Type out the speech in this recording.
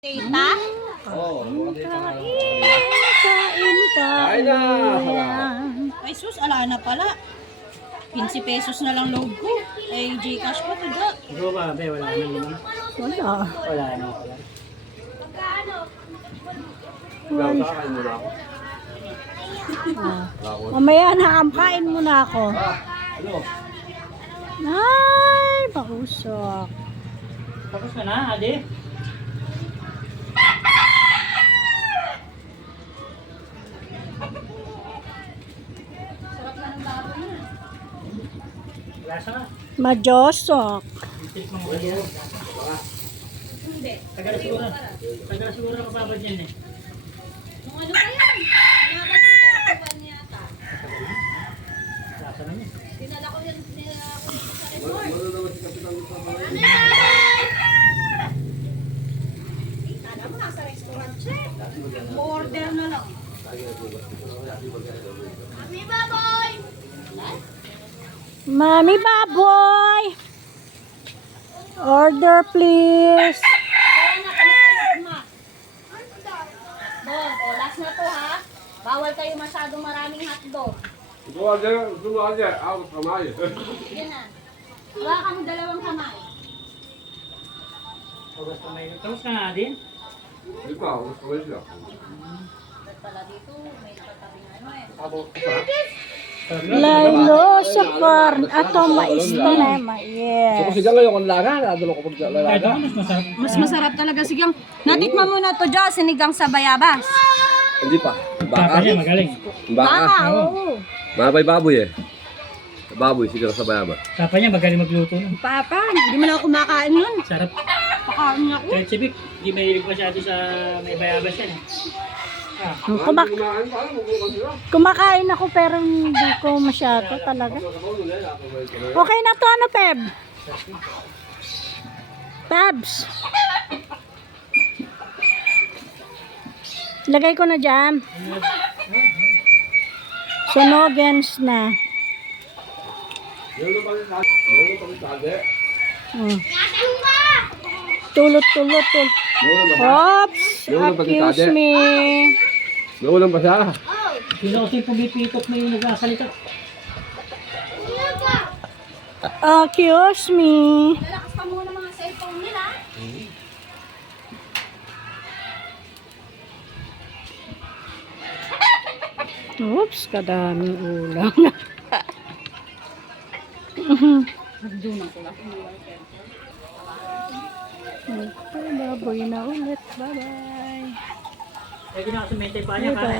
Tita? Kain pa. Ay sus, ala na pala. 15 pesos na lang load ko. Ay, Gcash pa ito. Ikaw ba, be? Wala na naman. Wala. Wala na pala. Mamaya na, kain muna ako. Ay, mausok. Tapos ka na, Ade? Sarap na ng baboy na. Lasa na. Majosok. Titik mo muna yan. Hindi. Tagal siguro. Tagal siguro mababad yan eh. Nung ano pa yan? Nakakasipan niya ata. Lasa na yan. Dinala ko yan sa resort. Sana mo nasa restaurant siya. Order na lang. Mami baboy! Mami baboy! Order please. Kaya na kami kayo, ma. Dog, o last na to ha. Bawal kayo masyadong maraming hotdog. Sige na. Wala kang dalawang kamay. Tapos ka na, Ade? Ba't pala dito, may nakatabing ano eh. Lalo sa corn. Ato mais pa na. Yes. Kasi ngayon kung laga, nadalo ko pag Kahit lalaga. ako, mas masarap. Mas masarap talaga sigang. Natikman mo na to, Jo, sinigang sa bayabas. Hindi pa. Papa niya, Baka. magaling. Baka. Oo. Mabay baboy eh. Baboy, siguro sa bayaba. Papa niya, magaling magluto nun. Papa, hindi mo na ako kumakain yun. Sarap. Pakain niya ako. Kahit si Vic, hindi mahilig masyado sa may bayabas yan eh. Ah, Kumakain ako pero hindi ko masyado talaga. Okay na to, ano, Peb? Pebs. Lagay ko na dyan. Sunogens na. Tulot-tulot. Oops! Accuse me. Naulan pa siya. sino kasi pumipitot na yung nagsasalita? Accuse me. Lalakas pa muna mga cellphone nila. Oops, kadaming ulam. Baboy na ulit. Bye-bye. Lagi na kasi may pa niya, Bye-bye.